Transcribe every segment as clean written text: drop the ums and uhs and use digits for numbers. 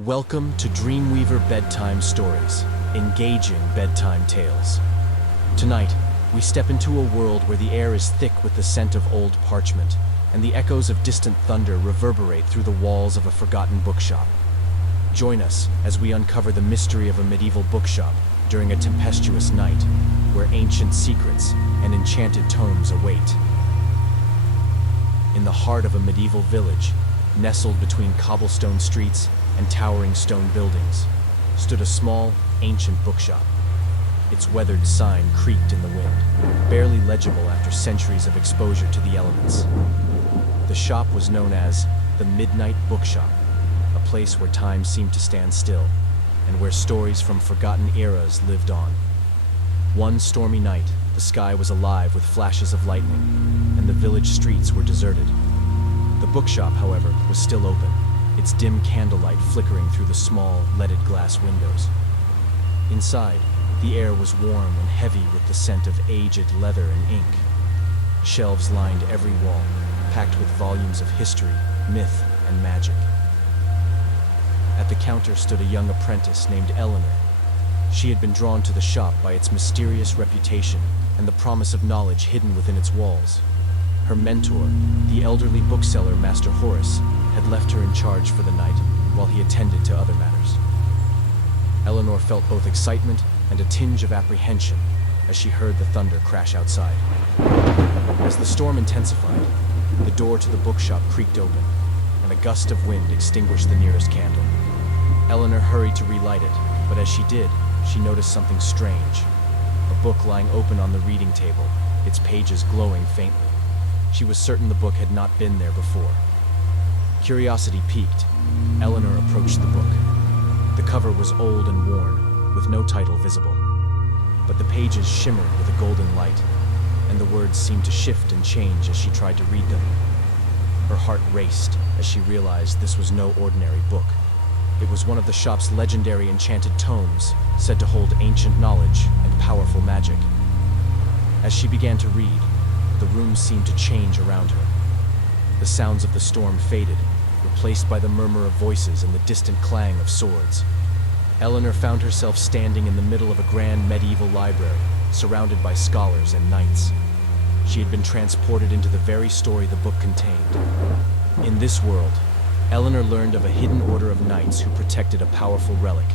Welcome to Dreamweaver Bedtime Stories, engaging bedtime tales. Tonight, we step into a world where the air is thick with the scent of old parchment, and the echoes of distant thunder reverberate through the walls of a forgotten bookshop. Join us as we uncover the mystery of a medieval bookshop during a tempestuous night, where ancient secrets and enchanted tomes await. In the heart of a medieval village, nestled between cobblestone streets and towering stone buildings, stood a small, ancient bookshop. Its weathered sign creaked in the wind, barely legible after centuries of exposure to the elements. The shop was known as the Midnight Bookshop, a place where time seemed to stand still, and where stories from forgotten eras lived on. One stormy night, the sky was alive with flashes of lightning, and the village streets were deserted. The bookshop, however, was still open, its dim candlelight flickering through the small, leaded glass windows. Inside, the air was warm and heavy with the scent of aged leather and ink. Shelves lined every wall, packed with volumes of history, myth, and magic. At the counter stood a young apprentice named Elinor. She had been drawn to the shop by its mysterious reputation and the promise of knowledge hidden within its walls. Her mentor, the elderly bookseller Master Horace, had left her in charge for the night while he attended to other matters. Elinor felt both excitement and a tinge of apprehension as she heard the thunder crash outside. As the storm intensified, the door to the bookshop creaked open, and a gust of wind extinguished the nearest candle. Elinor hurried to relight it, but as she did, she noticed something strange. A book lying open on the reading table, its pages glowing faintly. She was certain the book had not been there before. Curiosity piqued, Elinor approached the book. The cover was old and worn, with no title visible. But the pages shimmered with a golden light, and the words seemed to shift and change as she tried to read them. Her heart raced as she realized this was no ordinary book. It was one of the shop's legendary enchanted tomes, said to hold ancient knowledge and powerful magic. As she began to read, the room seemed to change around her. The sounds of the storm faded, replaced by the murmur of voices and the distant clang of swords. Elinor found herself standing in the middle of a grand medieval library, surrounded by scholars and knights. She had been transported into the very story the book contained. In this world, Elinor learned of a hidden order of knights who protected a powerful relic,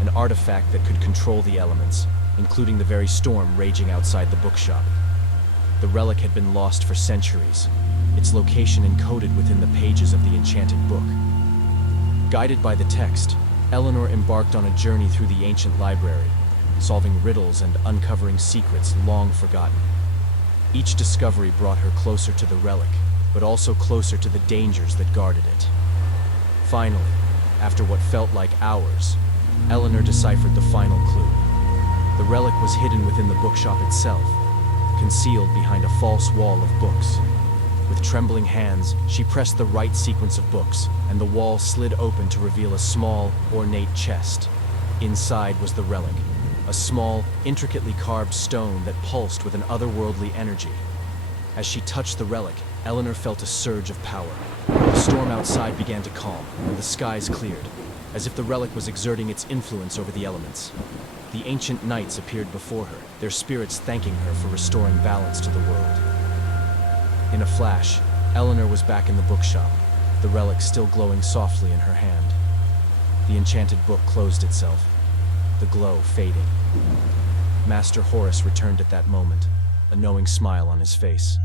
an artifact that could control the elements, including the very storm raging outside the bookshop. The relic had been lost for centuries, its location encoded within the pages of the enchanted book. Guided by the text, Elinor embarked on a journey through the ancient library, solving riddles and uncovering secrets long forgotten. Each discovery brought her closer to the relic, but also closer to the dangers that guarded it. Finally, after what felt like hours, Elinor deciphered the final clue. The relic was hidden within the bookshop itself, concealed behind a false wall of books. With trembling hands, she pressed the right sequence of books, and the wall slid open to reveal a small, ornate chest. Inside was the relic, a small, intricately carved stone that pulsed with an otherworldly energy. As she touched the relic, Elinor felt a surge of power. The storm outside began to calm, and the skies cleared, as if the relic was exerting its influence over the elements. The ancient knights appeared before her, their spirits thanking her for restoring balance to the world. In a flash, Elinor was back in the bookshop, the relic still glowing softly in her hand. The enchanted book closed itself, the glow fading. Master Horace returned at that moment, a knowing smile on his face.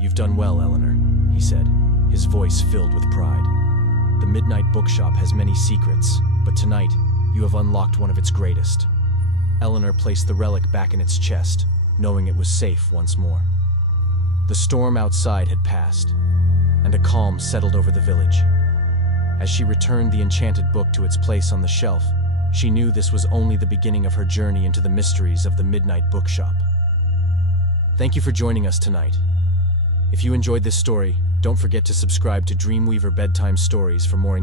"You've done well, Elinor," he said, his voice filled with pride. "The Midnight Bookshop has many secrets, but tonight, you have unlocked one of its greatest." Elinor placed the relic back in its chest, knowing it was safe once more. The storm outside had passed, and a calm settled over the village. As she returned the enchanted book to its place on the shelf, she knew this was only the beginning of her journey into the mysteries of the Midnight Bookshop. Thank you for joining us tonight. If you enjoyed this story, don't forget to subscribe to Dreamweaver Bedtime Stories for more